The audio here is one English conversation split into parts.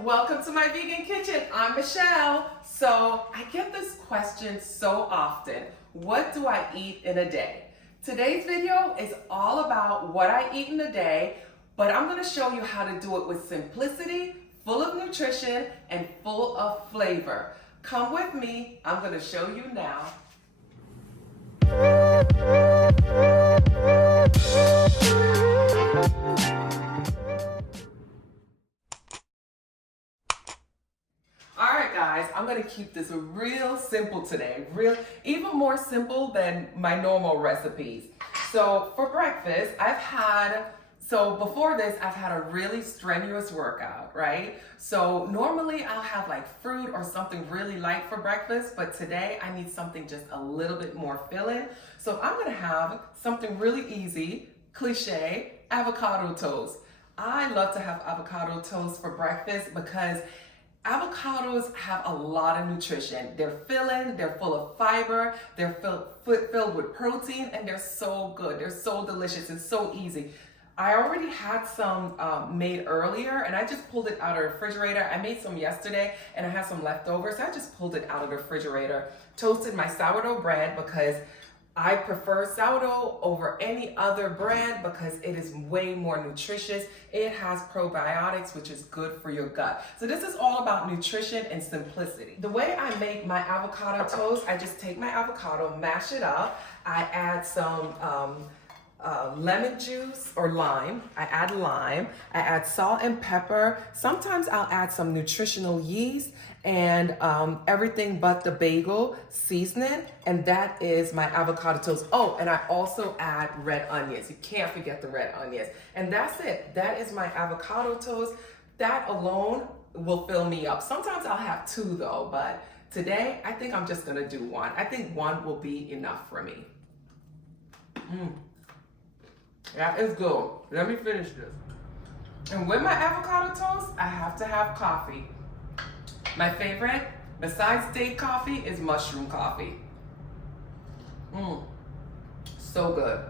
welcome to my vegan kitchen. I'm Michelle. So I get this question so often. What do I eat in a day? Today's video is all about what I eat in a day, but I'm gonna show you how to do it with simplicity, full of nutrition, and full of flavor. Come with me, I'm gonna show you now. Alright guys, I'm gonna keep this real simple today, even more simple than my normal recipes. So for breakfast, before this, I've had a really strenuous workout, right? So normally I'll have like fruit or something really light for breakfast, but today I need something just a little bit more filling. So I'm gonna have something really easy, cliche, avocado toast. I love to have avocado toast for breakfast because avocados have a lot of nutrition. They're filling, they're full of fiber, they're filled with protein, and they're so good. They're so delicious and so easy. I already had some made earlier and I just pulled it out of the refrigerator. I made some yesterday and I had some leftovers, so I just pulled it out of the refrigerator. Toasted my sourdough bread because I prefer sourdough over any other bread because it is way more nutritious. It has probiotics, which is good for your gut. So this is all about nutrition and simplicity. The way I make my avocado toast, I just take my avocado, mash it up. I add some lemon juice or lime. I add lime. I add salt and pepper. Sometimes I'll add some nutritional yeast and everything but the bagel seasoning, and that is my avocado toast. Oh, and I also add red onions. You can't forget the red onions. And that's it. That is my avocado toast. That alone will fill me up. Sometimes I'll have two though, but today I think I'm just gonna do one. I think one will be enough for me. That is good. Let me finish this. And with my avocado toast, I have to have coffee. My favorite, besides date coffee, is mushroom coffee. So good.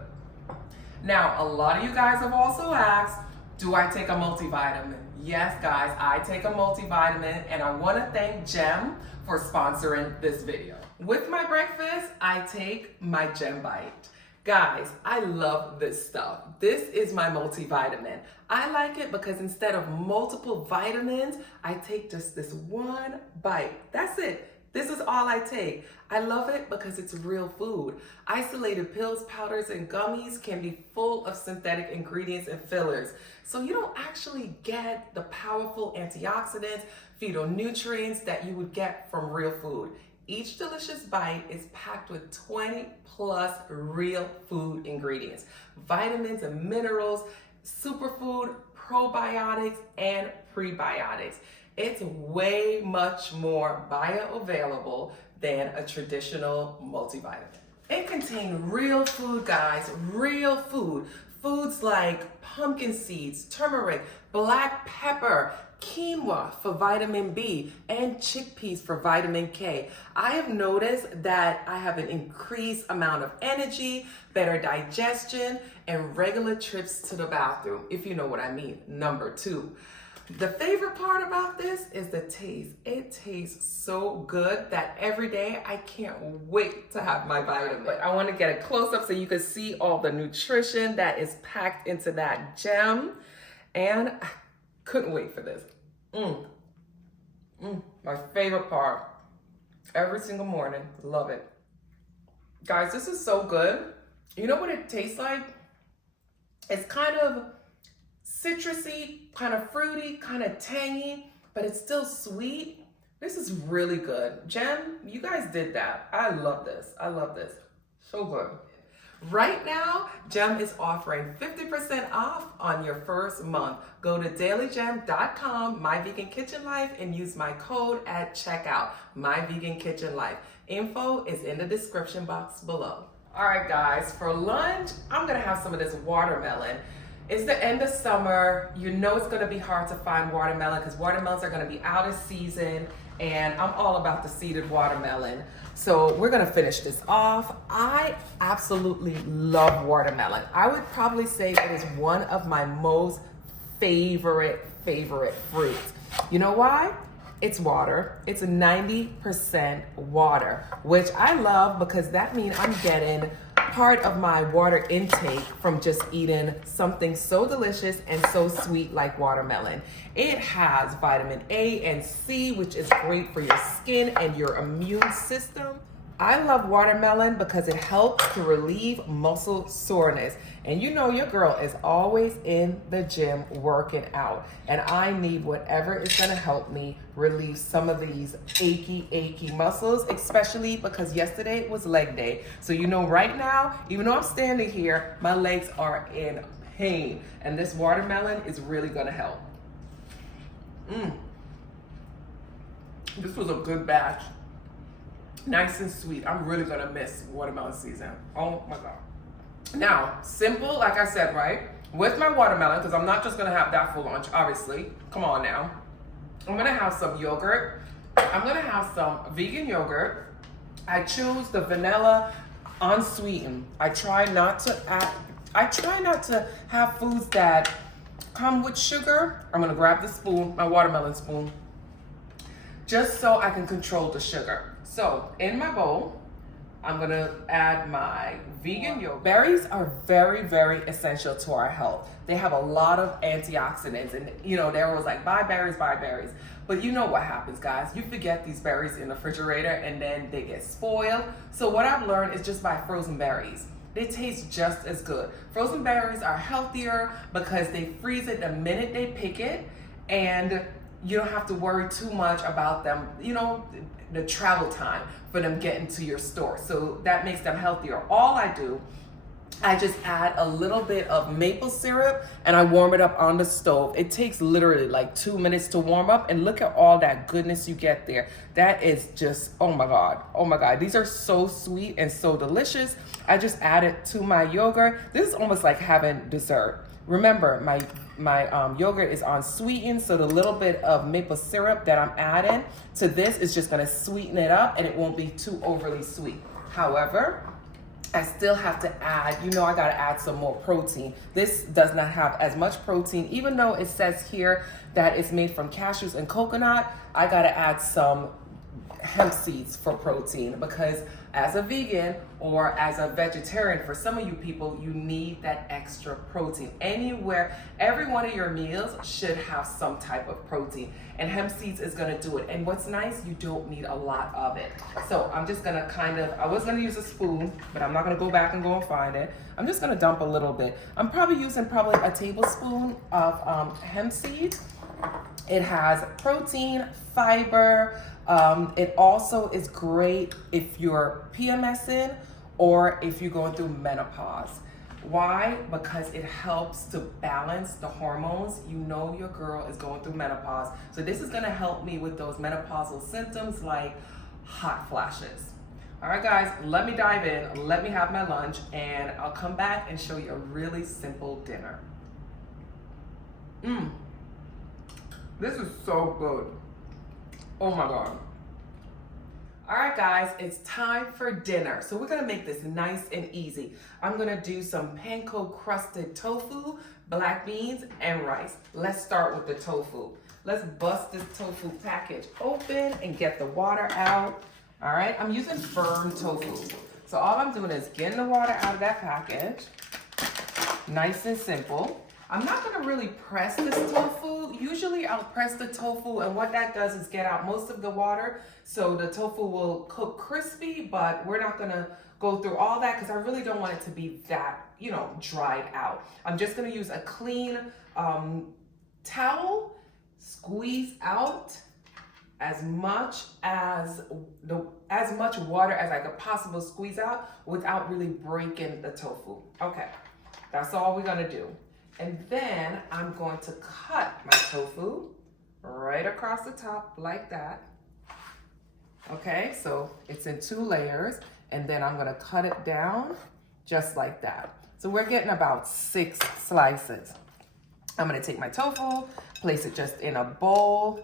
Now, a lot of you guys have also asked, do I take a multivitamin? Yes, guys, I take a multivitamin, and I want to thank Gem for sponsoring this video. With my breakfast, I take my Gem Bite. Guys, I love this stuff. This is my multivitamin. I like it because instead of multiple vitamins, I take just this one bite. That's it. This is all I take. I love it because it's real food. Isolated pills, powders, and gummies can be full of synthetic ingredients and fillers. So you don't actually get the powerful antioxidants, phytonutrients that you would get from real food. Each delicious bite is packed with 20 plus real food ingredients, vitamins and minerals, superfood, probiotics, and prebiotics. It's way much more bioavailable than a traditional multivitamin. It contains real food, guys, real food. Foods like pumpkin seeds, turmeric, black pepper, quinoa for vitamin B, and chickpeas for vitamin K. I have noticed that I have an increased amount of energy, better digestion, and regular trips to the bathroom, if you know what I mean. Number 2. The favorite part about this is the taste. It tastes so good that every day I can't wait to have my vitamin. But I want to get a close-up so you can see all the nutrition that is packed into that gem. And I couldn't wait for this. My favorite part. Every single morning. Love it. Guys, this is so good. You know what it tastes like? It's kind of citrusy, kind of fruity, kind of tangy, but it's still sweet. This is really good. Jen, you guys did that. I love this. I love this. So good. Right now, Gem is offering 50% off on your first month. Go to dailygem.com, My Vegan Kitchen Life, and use my code at checkout, My Vegan Kitchen Life. Info is in the description box below. All right, guys, for lunch, I'm gonna have some of this watermelon. It's the end of summer. You know it's gonna be hard to find watermelon because watermelons are gonna be out of season, and I'm all about the seeded watermelon. So we're gonna finish this off. I absolutely love watermelon. I would probably say it is one of my most favorite favorite fruit. You know why? It's water. It's 90% water, which I love because that means I'm getting part of my water intake from just eating something so delicious and so sweet like watermelon. It has vitamin A and C, which is great for your skin and your immune system. I love watermelon because it helps to relieve muscle soreness. And you know your girl is always in the gym working out. And I need whatever is gonna help me relieve some of these achy muscles, especially because yesterday was leg day. So you know right now, even though I'm standing here, my legs are in pain. And this watermelon is really gonna help. This was a good batch. Nice and sweet. I'm really gonna miss watermelon season. Oh my God. Now, simple, like I said, right? With my watermelon, because I'm not just gonna have that for lunch, obviously. Come on now. I'm gonna have some yogurt. I'm gonna have some vegan yogurt. I choose the vanilla unsweetened. I try not to have foods that come with sugar. I'm gonna grab the spoon, my watermelon spoon, just so I can control the sugar. So in my bowl, I'm gonna add my vegan yogurt. Berries are very, very essential to our health. They have a lot of antioxidants, and you know, they're always like, buy berries, buy berries. But you know what happens, guys? You forget these berries in the refrigerator and then they get spoiled. So what I've learned is just buy frozen berries. They taste just as good. Frozen berries are healthier because they freeze it the minute they pick it, and you don't have to worry too much about them, you know, the travel time for them getting to your store. So that makes them healthier. All I do, I just add a little bit of maple syrup and I warm it up on the stove. It takes literally like 2 minutes to warm up, and look at all that goodness you get there. That is just, oh my God. Oh my God. These are so sweet and so delicious. I just add it to my yogurt. This is almost like having dessert. Remember, my yogurt is unsweetened, so the little bit of maple syrup that I'm adding to this is just gonna sweeten it up and it won't be too overly sweet. However, I still have to add, you know, I gotta add some more protein. This does not have as much protein, even though it says here that it's made from cashews and coconut. I gotta add some hemp seeds for protein, because as a vegan or as a vegetarian, for some of you people, you need that extra protein. Anywhere, every one of your meals should have some type of protein, and hemp seeds is gonna do it. And what's nice, you don't need a lot of it. So I'm just gonna I was gonna use a spoon, but I'm not gonna go back and go and find it. I'm just gonna dump a little bit. I'm probably using a tablespoon of hemp seeds. It has protein, fiber. It also is great if you're PMSing or if you're going through menopause. Why? Because it helps to balance the hormones. You know your girl is going through menopause. So this is gonna help me with those menopausal symptoms like hot flashes. All right, guys, let me dive in. Let me have my lunch, and I'll come back and show you a really simple dinner. This is so good. Oh my God. All right, guys, it's time for dinner. So we're gonna make this nice and easy. I'm gonna do some Panko crusted tofu, black beans, and rice. Let's start with the tofu. Let's bust this tofu package open and get the water out. All right, I'm using firm tofu. So all I'm doing is getting the water out of that package. Nice and simple. I'm not gonna really press this tofu. Usually I'll press the tofu, and what that does is get out most of the water, so the tofu will cook crispy, but we're not gonna go through all that because I really don't want it to be that, you know, dried out. I'm just gonna use a clean towel, squeeze out as much water as I could possibly squeeze out without really breaking the tofu. Okay, that's all we're gonna do. And then I'm going to cut my tofu right across the top like that. Okay, so it's in 2 layers, and then I'm gonna cut it down just like that. So we're getting about 6 slices. I'm gonna take my tofu, place it just in a bowl,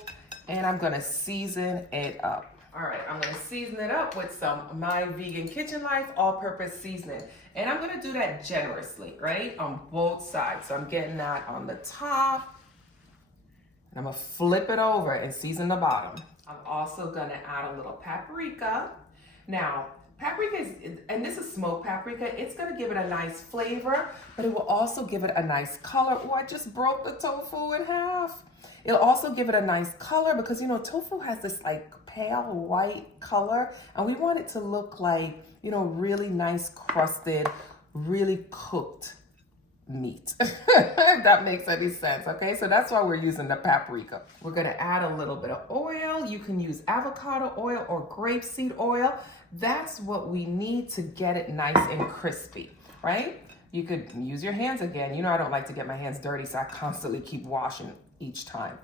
and I'm gonna season it up. All right, I'm gonna season it up with some My Vegan Kitchen Life all-purpose seasoning. And I'm gonna do that generously, right? On both sides. So I'm getting that on the top And I'm gonna flip it over and season the bottom. I'm also gonna add a little paprika. Now, paprika is, and this is smoked paprika, it's gonna give it a nice flavor, but it will also give it a nice color. Oh, I just broke the tofu in half. It'll also give it a nice color because, you know, tofu has this like pale white color, and we want it to look like, you know, really nice crusted, really cooked meat. If that makes any sense. Okay, so that's why we're using the paprika. We're gonna add a little bit of oil. You can use avocado oil or grapeseed oil. That's what we need to get it nice and crispy, right? You could use your hands again. You know, I don't like to get my hands dirty, so I constantly keep washing each time.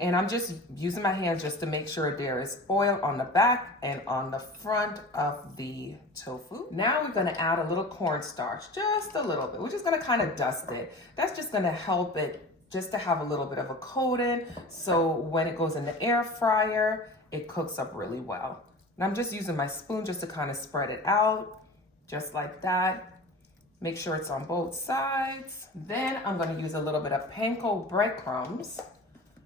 And I'm just using my hands just to make sure there is oil on the back and on the front of the tofu. Now we're gonna add a little cornstarch, just a little bit. We're just gonna kind of dust it. That's just gonna help it just to have a little bit of a coating, so when it goes in the air fryer, it cooks up really well. And I'm just using my spoon just to kind of spread it out, just like that. Make sure it's on both sides. Then I'm gonna use a little bit of Panko breadcrumbs.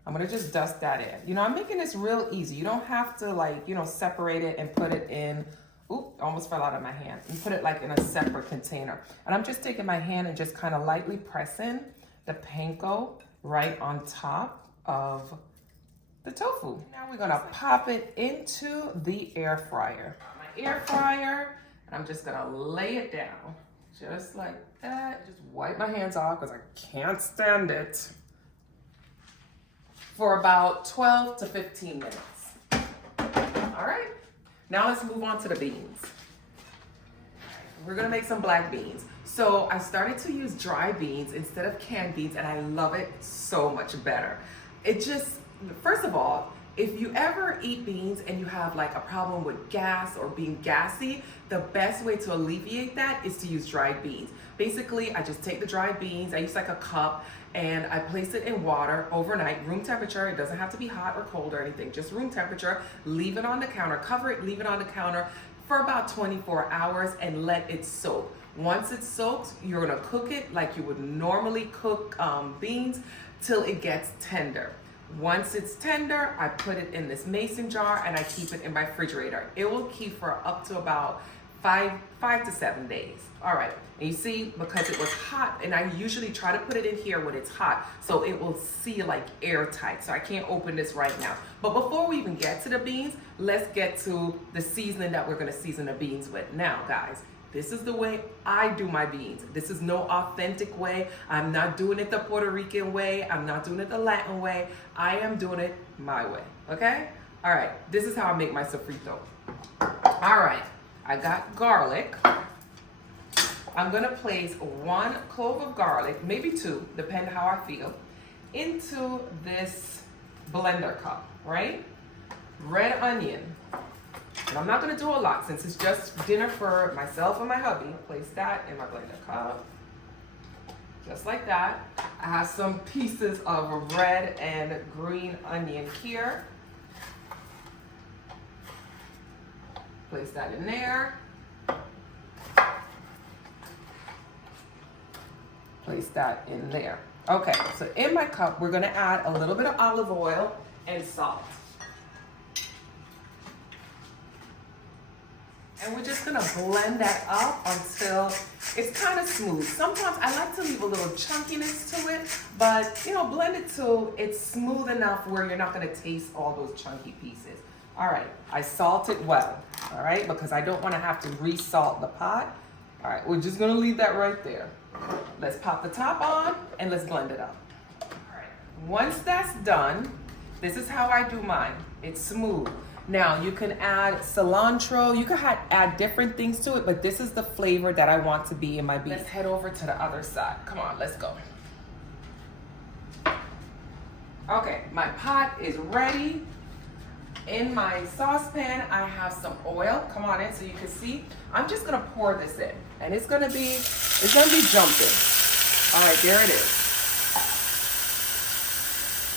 I'm gonna just dust that in. You know, I'm making this real easy. You don't have to like, you know, separate it and put it in, oop, almost fell out of my hand. And put it like in a separate container. And I'm just taking my hand and just kind of lightly pressing the panko right on top of the tofu. Now we're gonna pop it into the air fryer. My air fryer, and I'm just gonna lay it down. Just like that. Just wipe my hands off because I can't stand it. For about 12 to 15 minutes. All right, now let's move on to the beans. We're gonna make some black beans. So I started to use dry beans instead of canned beans, and I love it so much better. It just, first of all, if you ever eat beans and you have like a problem with gas or being gassy, the best way to alleviate that is to use dried beans. Basically, I just take the dried beans, I use like a cup, and I place it in water overnight, room temperature. It doesn't have to be hot or cold or anything, just room temperature. Leave it on the counter, cover it, leave it on the counter for about 24 hours and let it soak. Once it's soaked, you're gonna cook it like you would normally cook beans till it gets tender. Once it's tender, I put it in this mason jar and I keep it in my refrigerator. It will keep for up to about five to 7 days. All right, and you see, because it was hot, and I usually try to put it in here when it's hot, so it will seal like airtight. So I can't open this right now. But before we even get to the beans, let's get to the seasoning that we're gonna season the beans with. Now, guys, this is the way I do my beans. This is no authentic way. I'm not doing it the Puerto Rican way. I'm not doing it the Latin way. I am doing it my way, okay? All right, this is how I make my sofrito. All right, I got garlic. I'm gonna place 1 clove of garlic, maybe 2, depending how I feel, into this blender cup, right? Red onion. And I'm not gonna do a lot since it's just dinner for myself and my hubby. Place that in my blender cup, just like that. I have some pieces of red and green onion here. Place that in there. Place that in there. Okay, so in my cup, we're gonna add a little bit of olive oil and salt. And we're just gonna blend that up until it's kind of smooth. Sometimes I like to leave a little chunkiness to it, but you know, blend it till it's smooth enough where you're not gonna taste all those chunky pieces. All right, I salt it well, all right, because I don't wanna have to re-salt the pot. All right, we're just gonna leave that right there. Let's pop the top on and let's blend it up. All right, once that's done, this is how I do mine. It's smooth. Now you can add cilantro, you can add different things to it, but this is the flavor that I want to be in my beans. Let's head over to the other side. Come on, let's go. Okay, my pot is ready. In my saucepan, I have some oil. Come on in so you can see. I'm just gonna pour this in, and it's gonna be jumping. All right, there it is.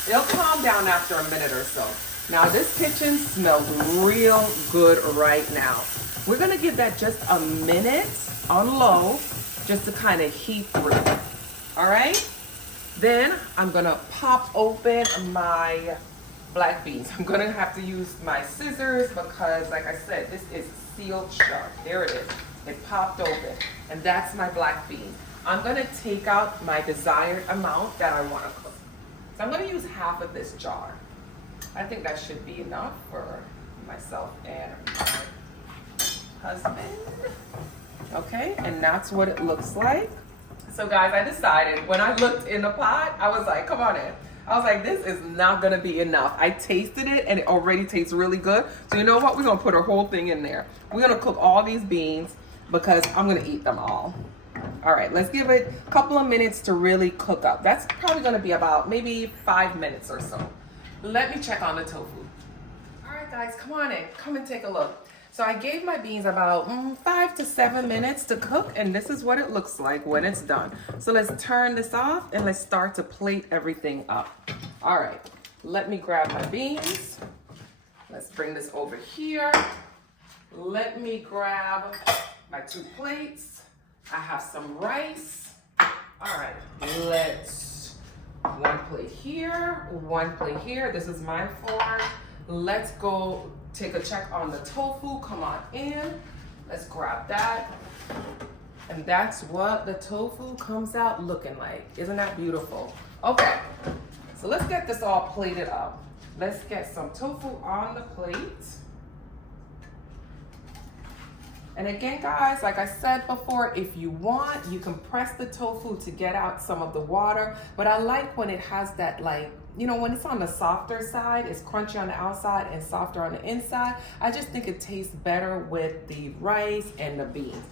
It'll calm down after a minute or so. Now this kitchen smells real good right now. We're gonna give that just a minute on low, just to kind of heat through. All right? Then I'm gonna pop open my black beans. I'm gonna have to use my scissors because, like I said, this is sealed shut. There it is. It popped open. And that's my black beans. I'm gonna take out my desired amount that I wanna cook. So I'm gonna use half of this jar. I think that should be enough for myself and my husband. Okay, and that's what it looks like. So guys, I decided when I looked in the pot, I was like, come on in. I was like, this is not gonna be enough. I tasted it and it already tastes really good. So you know what? We're gonna put a whole thing in there. We're gonna cook all these beans because I'm gonna eat them all. All right, let's give it a couple of minutes to really cook up. That's probably gonna be about maybe 5 minutes or so. Let me check on the tofu. All right guys, come on in, come and take a look. So I gave my beans about 5 to 7 minutes to cook, and this is what it looks like when it's done. So let's turn this off and let's start to plate everything up. All right, let me grab my beans. Let's bring this over here. Let me grab my 2 plates. I have some rice. All right, let's, 1 plate here, 1 plate here. This is my fork. Let's go take a check on the tofu. Come on in. Let's grab that. And that's what the tofu comes out looking like. Isn't that beautiful? Okay, so let's get this all plated up. Let's get some tofu on the plate. And again, guys, like I said before, if you want, you can press the tofu to get out some of the water. But I like when it has that, like, you know, when it's on the softer side, it's crunchy on the outside and softer on the inside. I just think it tastes better with the rice and the beans.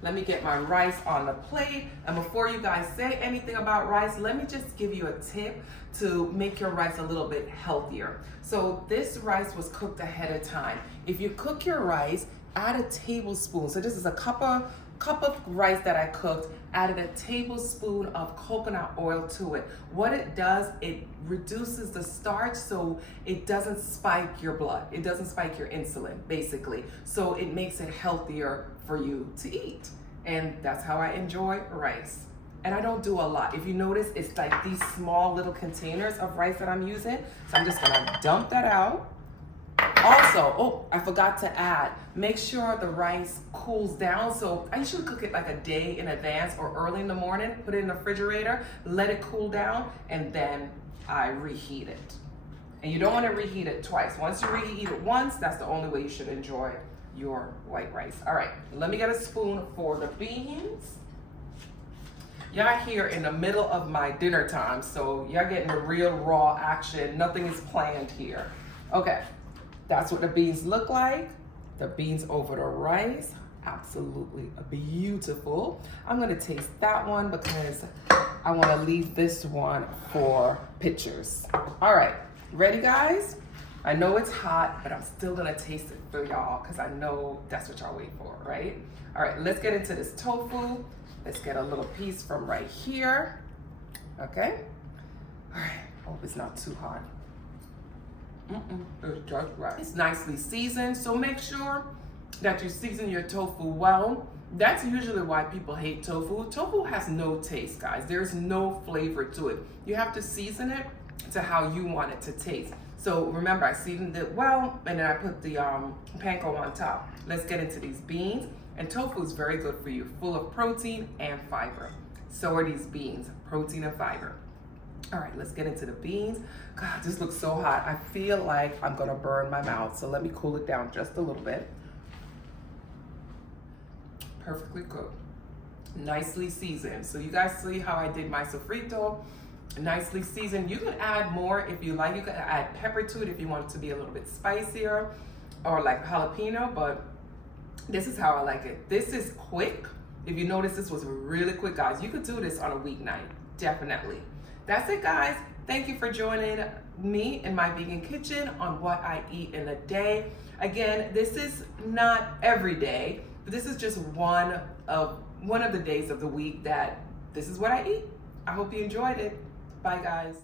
Let me get my rice on the plate. And before you guys say anything about rice, let me just give you a tip to make your rice a little bit healthier. So this rice was cooked ahead of time. If you cook your rice, add a tablespoon. So this is a cup of rice that I cooked, added a tablespoon of coconut oil to it. What it does, it reduces the starch so it doesn't spike your blood. It doesn't spike your insulin, basically. So it makes it healthier for you to eat. And that's how I enjoy rice. And I don't do a lot. If you notice, it's like these small little containers of rice that I'm using. So I'm just gonna dump that out. Also, oh, I forgot to add, make sure the rice cools down. So I usually cook it like a day in advance or early in the morning, put it in the refrigerator, let it cool down, and then I reheat it. And you don't want to reheat it twice. Once you reheat it once, that's the only way you should enjoy your white rice. All right, let me get a spoon for the beans. Y'all here in the middle of my dinner time, so y'all getting the real raw action. Nothing is planned here. Okay. That's what the beans look like. The beans over the rice, absolutely beautiful. I'm gonna taste that one because I wanna leave this one for pictures. All right, ready guys? I know it's hot, but I'm still gonna taste it for y'all because I know that's what y'all wait for, right? All right, let's get into this tofu. Let's get a little piece from right here, okay? All right, hope it's not too hot. It's just right. It's nicely seasoned, so make sure that you season your tofu well. That's usually why people hate tofu. Tofu has no taste, guys. There's no flavor to it. You have to season it to how you want it to taste. So remember, I seasoned it well, and then I put the panko on top. Let's get into these beans. And tofu is very good for you, full of protein and fiber. So are these beans, protein and fiber. All right, let's get into the beans. God, this looks so hot. I feel like I'm gonna burn my mouth, so let me cool it down just a little bit. Perfectly cooked, nicely seasoned. So you guys see how I did my sofrito, nicely seasoned. You can add more if you like. You can add pepper to it if you want it to be a little bit spicier, or like jalapeno, but this is how I like it. This is quick. If you notice, this was really quick, guys. You could do this on a weeknight, definitely. That's it, guys. Thank you for joining me in my vegan kitchen on what I eat in a day. Again, this is not every day, but this is just one of the days of the week that this is what I eat. I hope you enjoyed it. Bye, guys.